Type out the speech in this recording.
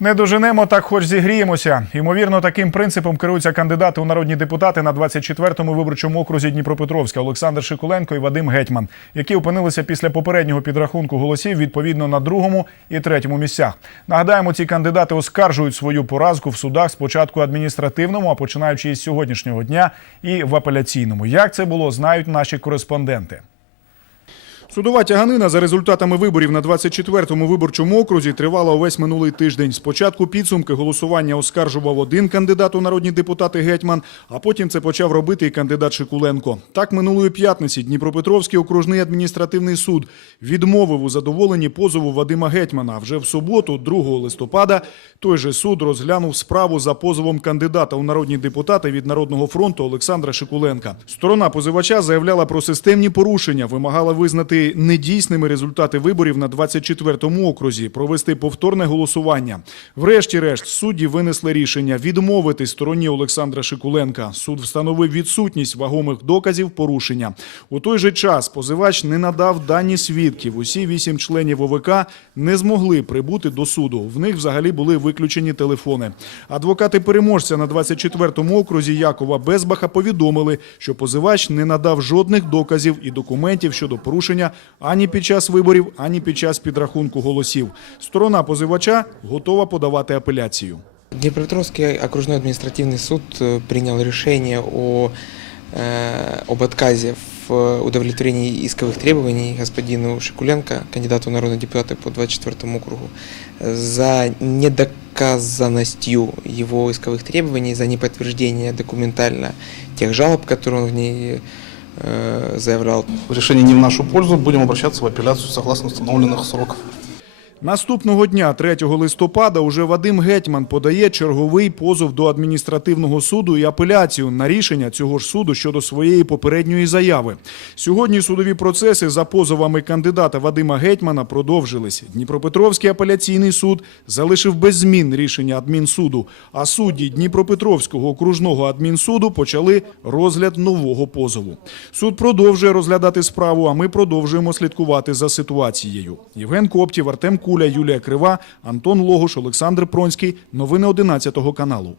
Не доженемо, так хоч зігріємося. Ймовірно, таким принципом керуються кандидати у народні депутати на 24-му виборчому окрузі Дніпропетровська Олександр Шикуленко і Вадим Гетьман, які опинилися після попереднього підрахунку голосів відповідно на другому і третьому місцях. Нагадаємо, ці кандидати оскаржують свою поразку в судах спочатку адміністративному, а починаючи із сьогоднішнього дня і в апеляційному. Як це було, знають наші кореспонденти. Судова тяганина за результатами виборів на 24-му виборчому окрузі тривала увесь минулий тиждень. Спочатку підсумки голосування оскаржував один кандидат у народні депутати Гетьман, а потім це почав робити і кандидат Шикуленко. Так минулої п'ятниці Дніпропетровський окружний адміністративний суд відмовив у задоволенні позову Вадима Гетьмана. Вже в суботу, 2 листопада, той же суд розглянув справу за позовом кандидата у народні депутати від Народного фронту Олександра Шикуленка. Сторона позивача заявляла про системні порушення, вимагала визнати недійсними результати виборів на 24-му окрузі, провести повторне голосування. Врешті-решт, судді винесли рішення відмовити стороні Олександра Шикуленка. Суд встановив відсутність вагомих доказів порушення. У той же час позивач не надав дані свідків. Усі вісім членів ОВК не змогли прибути до суду. В них взагалі були виключені телефони. Адвокати переможця на 24-му окрузі Якова Безбаха повідомили, що позивач не надав жодних доказів і документів щодо порушення ані під час виборів, ані під час підрахунку голосів. Сторона позивача готова подавати апеляцію. Днепропетровский окружной административный суд э, принял решение о, э, об отказе в удовлетворении исковых требований господину Шикуленко, кандидату в народные депутаты по 24 округу, за недоказанностью его исковых требований, за неподтверждение документально тех жалоб, которые он в ней э, заявлял. Решение не в нашу пользу, будем обращаться в апелляцию согласно установленных сроков. Наступного дня, 3 листопада, уже Вадим Гетьман подає черговий позов до адміністративного суду і апеляцію на рішення цього ж суду щодо своєї попередньої заяви. Сьогодні судові процеси за позовами кандидата Вадима Гетьмана продовжились. Дніпропетровський апеляційний суд залишив без змін рішення адмінсуду, а судді Дніпропетровського окружного адмінсуду почали розгляд нового позову. Суд продовжує розглядати справу, а ми продовжуємо слідкувати за ситуацією. Євген Коптів, Артем Куля, Юлія Крива, Антон Логуш, Олександр Пронський. Новини 11 каналу.